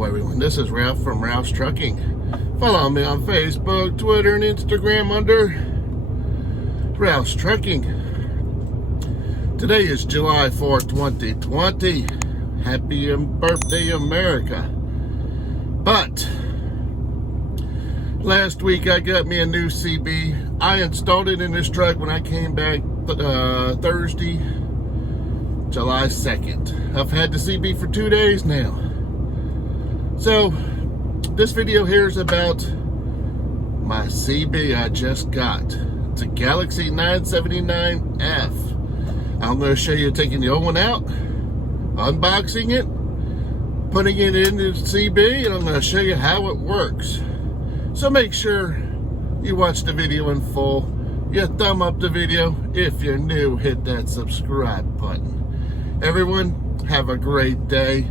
Hello everyone, this is Ralph from Ralph's Trucking. Follow me on Facebook, Twitter, and Instagram under Ralph's Trucking. Today is July 4th, 2020. Happy birthday, America. But last week I got me a new CB. I installed it in this truck when I came back Thursday, July 2nd. I've had the CB for 2 days now. So this video here is about my CB I just got. It's a Galaxy 979F. I'm going to show you taking the old one out, unboxing it, putting it in the CB, and I'm going to show you how it works. So make sure you watch the video in full. You thumb up the video. If you're new, hit that subscribe button. Everyone, have a great day.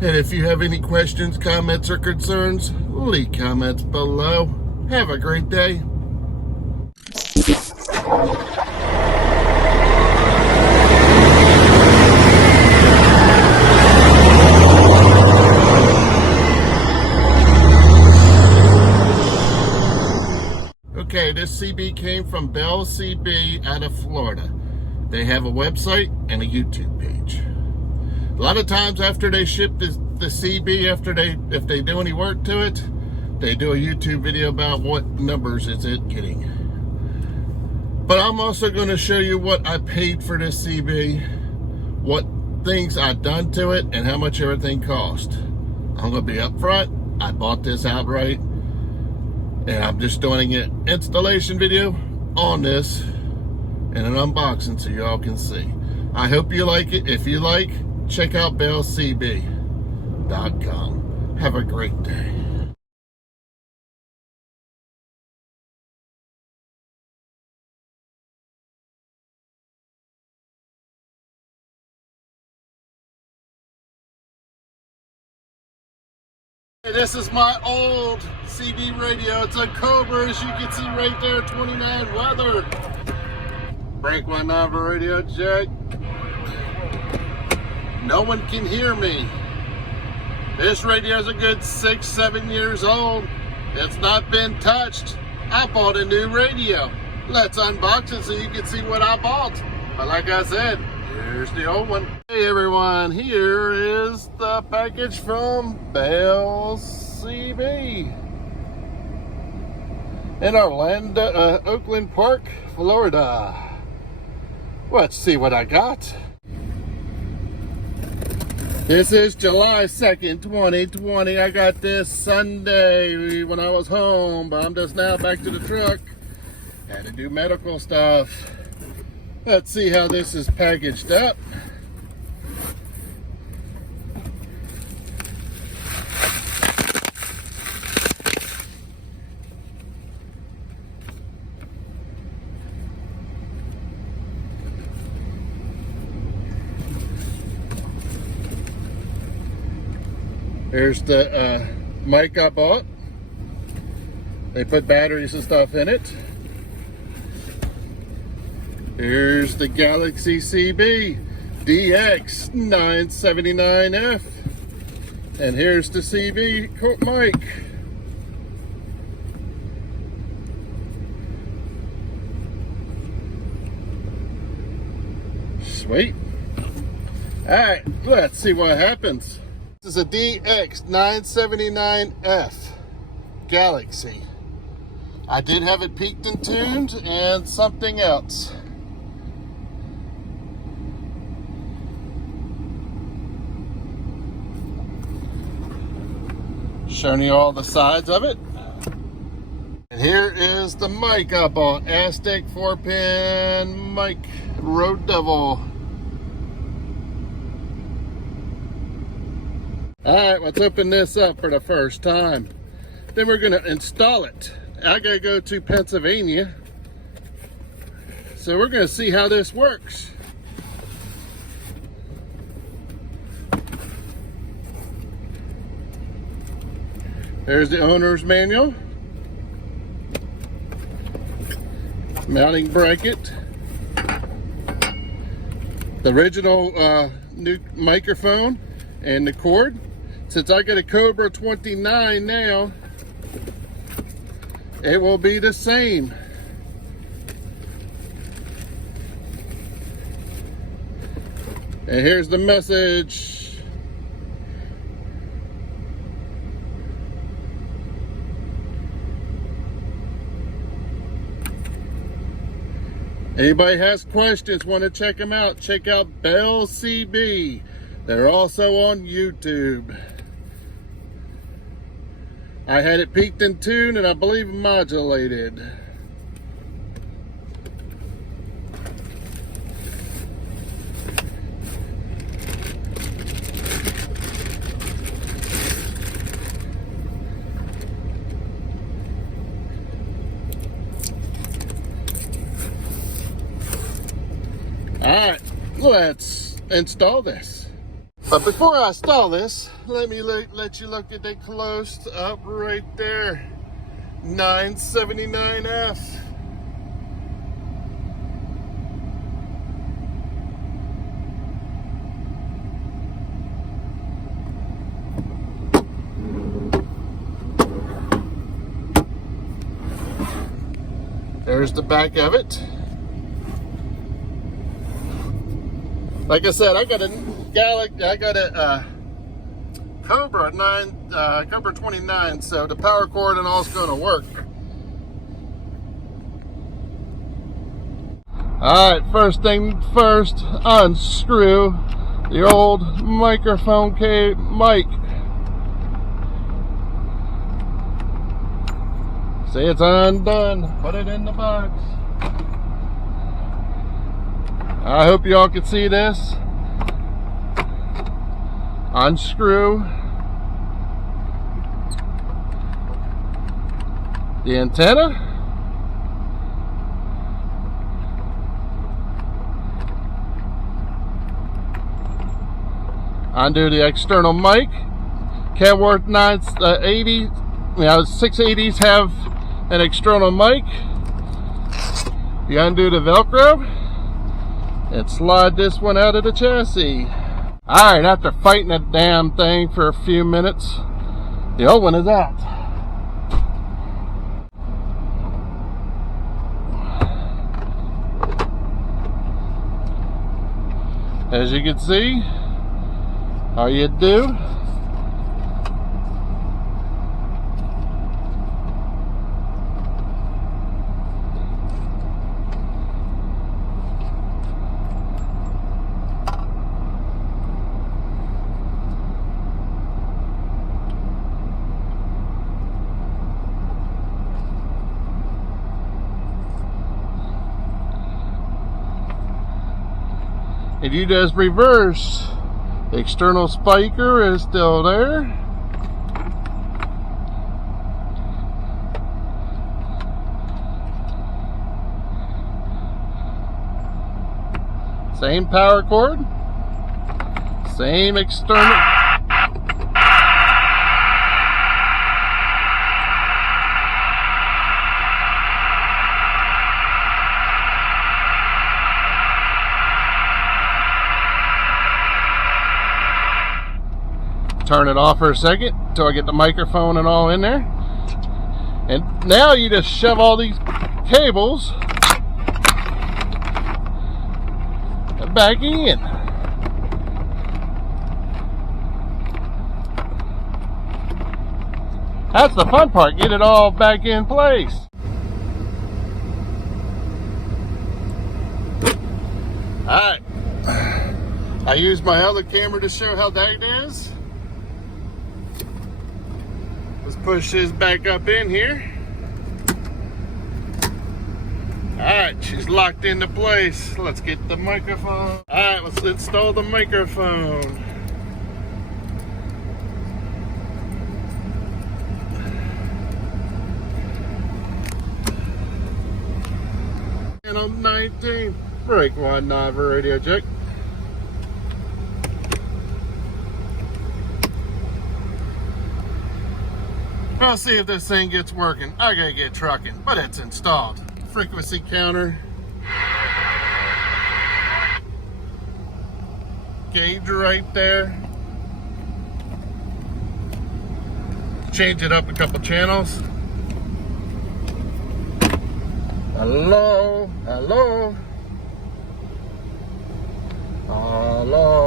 And if you have any questions, comments, or concerns, leave comments below. Have a great day. Okay, this CB came from Bell CB out of Florida. They have a website and a YouTube page. A lot of times after they ship the CB, if they do any work to it, they do a YouTube video about what numbers is it getting. But I'm also going to show you what I paid for this CB, what things I've done to it, and how much everything cost. I'm going to be upfront. I bought this outright, and I'm just doing an installation video on this and an unboxing so y'all can see. I hope you like it. If you like, check out bellcb.com. Have a great day. Hey, this is my old CB radio. It's a Cobra, as you can see right there, 29 weather. Break 19 for radio check. No one can hear me. This radio is a good 6-7 years old. It's not been touched. I bought a new radio. Let's unbox it so you can see what I bought. But like I said, here's the old one. Hey everyone, here is the package from Bell CB in Orlando, Oakland Park, Florida. Let's see what I got. This is July 2nd, 2020. I got this Sunday when I was home, but I'm just now back to the truck. Had to do medical stuff. Let's see how this is packaged up. Here's the mic I bought. They put batteries and stuff in it. Here's the Galaxy CB DX979f. And here's the CB mic. Sweet. All right, let's see what happens. This is a DX979f Galaxy. I did have it peaked and tuned and something else. Showing you all the sides of it. And here is the mic I bought. Astatic 4-pin mic, Road Devil. Alright, let's open this up for the first time. Then we're going to install it. I got to go to Pennsylvania. So we're going to see how this works. There's the owner's manual. Mounting bracket. The original new microphone and the cord. since I got a Cobra 29 now, it will be the same. And here's the message. Anybody has questions, want to check them out, check out Bell CB. They're also on YouTube. I had it peaked in tune and I believe modulated. Alright, let's install this. But before I install this, let me let you look at it close up right there. 979F. There's the back of it. Like I said, I got a Cobra 29, so the power cord and all is going to work. All right, first thing first, unscrew the old microphone mic. See, it's undone. Put it in the box. I hope y'all can see this. Unscrew the antenna. Undo the external mic. Kw 980, 680s have an external mic. You undo the Velcro and slide this one out of the chassis. Alright, after fighting that damn thing for a few minutes, the old one is out. As you can see, all you do, if you just reverse, the external speaker is still there. Same power cord, same external. Turn it off for a second until I get the microphone and all in there. And now you just shove all these cables back in. That's the fun part, get it all back in place. Alright, I used my other camera to show how that is. Let's push this back up in here. Alright, she's locked into place. Let's get the microphone. Alright, let's install the microphone. Channel 19, break one knob radio check. I'll see if this thing gets working. I gotta get trucking, but it's installed. Frequency counter. Gauge right there. change it up a couple channels. Hello, hello, hello.